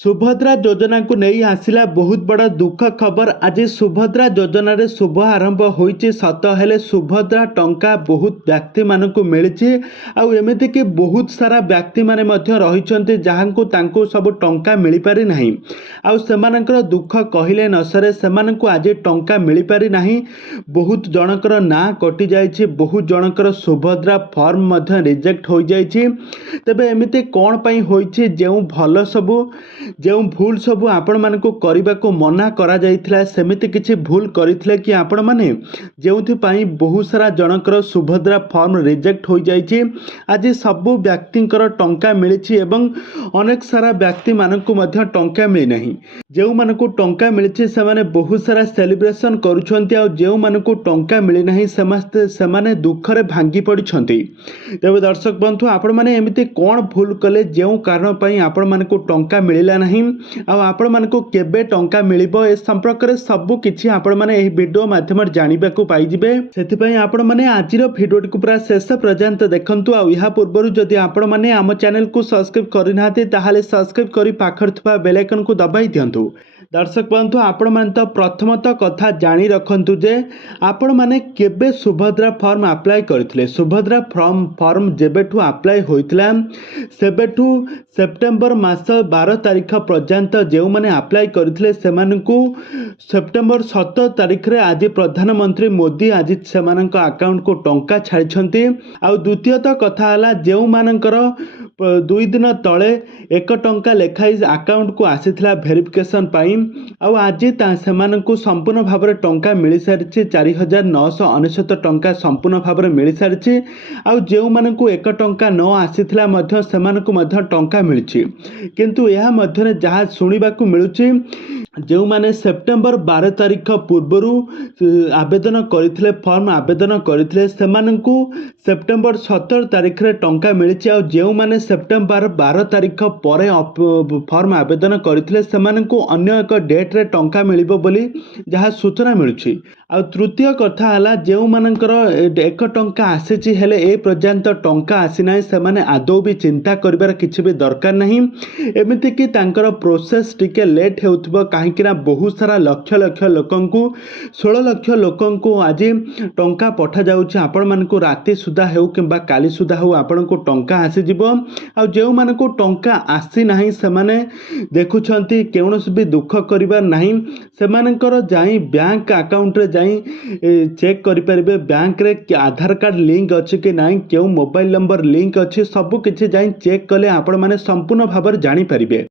सुभद्रा योजना को नहीं आसिला बहुत बड़ा दुख खबर। आज सुभद्रा योजना रे शुभ आरंभ होइछि सत हेले सुभद्रा टंका बहुत व्यक्ति मानक मिली आउ एमिति कि बहुत सारा व्यक्ति माने मध्य रहिछन्ते जहांको तांको सब टंका मिली पारि नाही आउ सेमानकर दुख कहिले न सरे। सेमानको आज टंका मिली पारि नाही। बहुत जनकर ना कटि जाइछि, बहुत जनकर सुभद्रा फॉर्म मध्य रिजेक्ट हो जाइछि। तबे एमिति कोन पई होइछि जेउ भल सबु जो भूल सबू आपण मानक करने को मना करा जाइथिला सेमिति किछि भूल करथिले कि आपण माने जेउथि बहुत सारा जनकर सुभद्रा फॉर्म रिजेक्ट हो जाइछि। आज सबु व्यक्तिंकर टंका मिलिछि एवं अनेक सारा व्यक्ति मानक मध्य टंका मिली नाही। जो मानक टंका मिलिछि से माने बहुत सारा सेलिब्रेशन करूछन्ति आ जो मानक टंका मिली नाही समस्ते से माने दुख रे भांगी पड़िछन्ति। तबे दर्शक बंधु आपण माने एमिति कोन भूल कले जेउ कारण पई आपण मानक टंका मिलिला नहीं आ आपण मानक केबे टंका मिलिबो ए संपर्क रे सब किछि आपण माने एही वीडियो माध्यम जानिबा को पाई जिवे। सेति पई आपण माने आजिर भिडियोटी को पूरा शेष पर्यंत देखंतु। आ इहा पूर्वरु जदि आपण माने हम चैनल को सब्सक्राइब करिनाते ताहाले सब्सक्राइब करी पाखर थवा बेल आइकन को दबाई दियंतु। दर्शक बंधु आपण माने तो प्रथमतः कथा जानी रखंतु जे आपण माने केबे सुभद्रा फॉर्म अप्लाई करथिले। सुभद्रा फॉर्म जेबेठू अप्लाई होइतला सेबेठू सेप्टेम्बर मास 12 तारिख पर्यंत जो माने अप्लाई करथिले सेमानकू सेप्टेम्बर 17 तारिख रे आज प्रधानमंत्री मोदी आज सेमानक अकाउंट को टंका छाड़िछन्ती। आ द्वितीयतः कथा हला जो मानकर 2 दिन तले 1 टंका लेखाई अकाउंट को आसीथिला वेरिफिकेशन पाई आज सेमानकू संपूर्ण भाव में टंका मिल सारी 4999 टंका संपूर्ण भाव में मिल सारी। आउ जो मानकू 1 टंका न आसीथिला मध्य सेमानकू मध्य टंका मिलछि। किंतु यह मध्य जहाँ शुणा मिलुछि जो माने सेप्टेम्बर 12 तारिख पूर्वरु आवेदन करथिले फॉर्म आवेदन करथिले सेमानकू सेप्टेम्बर 17 तारिख रे टंका मिलिछि। आ जो माने सेप्टेम्बर 12 तारिख परे फॉर्म आवेदन करथिले सेमानकू अन्य एक डेट रे टंका मिलिबो बोली जहाँ सूचना मिलुछि। आ तृतीय कथा हला जो मानकर 1 टंका आसीछि हेले ए पर्यंत टंका आसी नाही सेमाने आदौ भी चिंता करिवार किछि भी दरकार नाही। एमिति कि तांकर प्रोसेस टिके लेट हेउथबो काहेकि ना बहुत सारा लक्ष लक्ष लोकंकू 16 लाख लोकंकू आज टंका पठा जाउछि। आपण मानकू राति सुधा हेउ किंबा काली सुधा हेउ आपनको टंका आसी जिवो। आ जो मानकू टंका आसी नाही सेमाने देखुछंती केउनस भी दुख करिवार नाही। सेमानकर जाई बैंक अकाउंट रे जाई चेक करि परिबे बैंक रे आधार कार्ड लिंक अछि कि नाही, केउ मोबाइल नंबर लिंक अछि, सब किछि जाई चेक कले आपण माने संपूर्ण भाबर जानि परिबे।